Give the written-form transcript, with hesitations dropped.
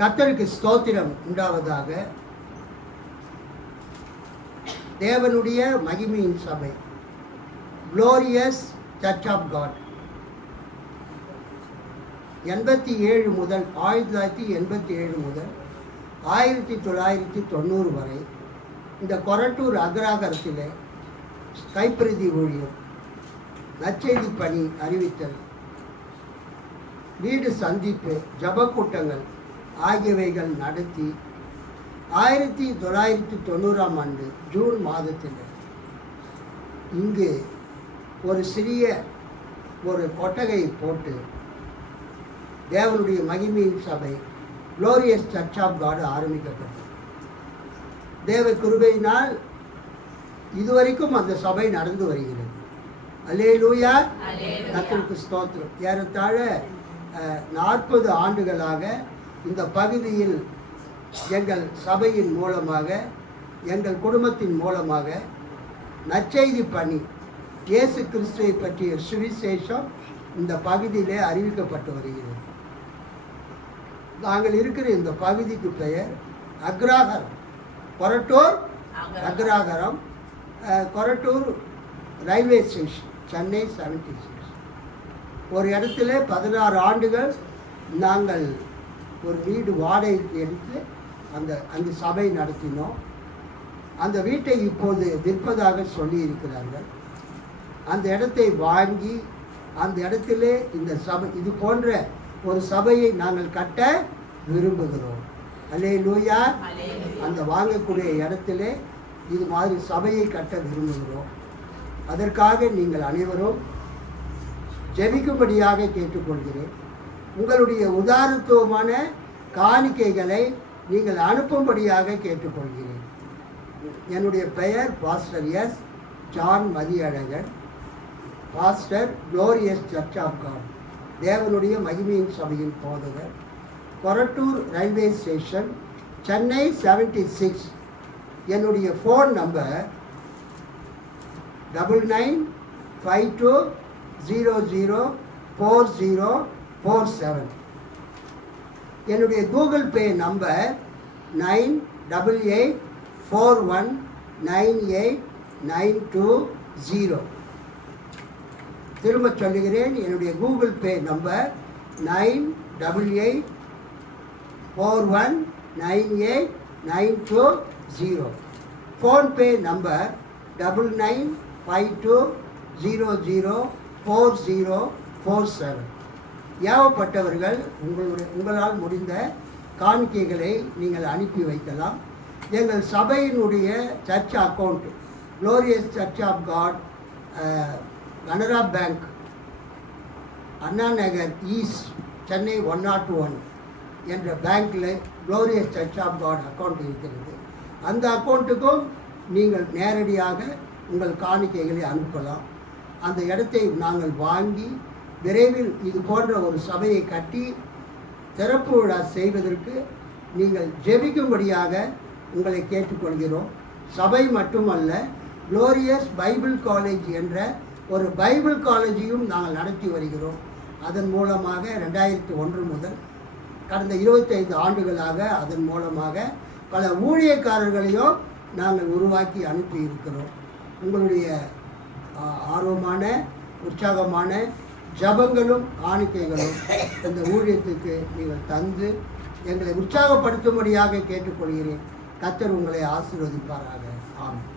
கர்த்தருக்கு ஸ்தோத்திரம் உண்டாவதாக. தேவனுடைய மகிமையின் சபை, குளோரியஸ் சர்ச் ஆஃப் காட், 87 முதல் 1987 முதல் 1990 வரை இந்த கொரட்டூர் அக்ராகரத்தில் கைப்பிரதி ஊழியம், நற்செய்தி பணி அறிவித்தல், வீடு சந்திப்பு, ஜபக்கூட்டங்கள் ஆகியவைகள் நடத்தி 1990ஆம் ஆண்டு ஜூன் மாதத்தில் இங்கு ஒரு சிறிய ஒரு கொட்டகை போட்டு தேவனுடைய மகிமையின் சபை குளோரியஸ் சர்ச் ஆஃப் காட் ஆரம்பிக்கப்பட்டது. தேவ கிருபையினால் இதுவரைக்கும் அந்த சபை நடந்து வருகிறது. அல்லேலூயா, கர்த்தருக்கு ஸ்தோத்திரம். ஏறத்தாழ 40 ஆண்டுகளாக இந்த பகுதியில் எங்கள் சபையின் மூலமாக, எங்கள் குடும்பத்தின் மூலமாக நற்செய்தி பணி, இயேசு கிறிஸ்துவை பற்றிய சுவிசேஷம் இந்த பகுதியிலே அறிவிக்கப்பட்டு வருகிறது. நாங்கள் இருக்கிற இந்த பகுதிக்கு பெயர் அக்ராகரம், கொரட்டூர் அக்ராகரம், கொரட்டூர் ரயில்வே ஸ்டேஷன், சென்னை 76. ஒரு இடத்துல 16 ஆண்டுகள் நாங்கள் ஒரு வீடு வாடகைக்கு எடுத்து அந்த சபை நடத்தினோம். அந்த வீட்டை இப்போது விற்பதாக சொல்லி இருக்கிறார்கள். அந்த இடத்தை வாங்கி அந்த இடத்திலே இந்த சபை, இது போன்ற ஒரு சபையை நாங்கள் கட்ட விரும்புகிறோம். அல்லேலூயா. அந்த வாங்கக்கூடிய இடத்திலே இது மாதிரி சபையை கட்ட விரும்புகிறோம். அதற்காக நீங்கள் அனைவரும் ஜெபிக்கும்படியாக கேட்டுக்கொள்கிறேன். உங்களுடைய உதாரணத்துவமான காணிக்கைகளை நீங்கள் அனுப்பும்படியாக கேட்டுக்கொள்கிறேன். என்னுடைய பெயர் pastor S. John Mathiyazhagan, pastor, Glorious Church of God, தேவனுடைய மகிமையின் சபையின் போதகர், கொரட்டூர் ரயில்வே ஸ்டேஷன், சென்னை 76. என்னுடைய ஃபோன் நம்பர் 9952004047. என்னுடைய கூகுள் பே நம்பர் 9884198920. திரும்ப சொல்லுகிறேன், என்னுடைய Google Pay number 9841988920. PhonePe number 9952004047. ஏவப்பட்டவர்கள் உங்களால் முடிந்த காணிக்கைகளை நீங்கள் அனுப்பி வைக்கலாம். எங்கள் சபையினுடைய church account, Glorious Church of God, Canara bank, Anna Nagar east, Chennai 101 என்ற பேங்க்கில் Glorious Church of God account இருக்கிறது. அந்த அக்கௌண்ட்டுக்கும் நீங்கள் நேரடியாக உங்கள் காணிக்கைகளை அனுப்பலாம். அந்த இடத்தை நாங்கள் வாங்கி விரைவில் இது போன்ற ஒரு சபையை கட்டி திறப்பு விழா செய்வதற்கு நீங்கள் ஜெபிக்கும்படியாக உங்களை கேட்டுக்கொள்கிறோம். சபை மட்டுமல்ல, குளோரியஸ் பைபிள் காலேஜ் என்ற ஒரு பைபிள் காலேஜையும் நாங்கள் நடத்தி வருகிறோம். அதன் மூலமாக 2001 முதல் கடந்த 25 ஆண்டுகளாக அதன் மூலமாக பல ஊழியக்காரர்களையும் நாங்கள் உருவாக்கி அனுப்பி இருக்கிறோம். உங்களுடைய ஆர்வமான உற்சாகமான ஜபங்களும் காணிக்கைகளும் இந்த ஊழியத்துக்கு நீங்கள் தந்து எங்களை உற்சாகப்படுத்தும்படியாக கேட்டுக்கொள்கிறேன். கர்த்தர் உங்களை ஆசீர்வதிப்பாராக. ஆமென்.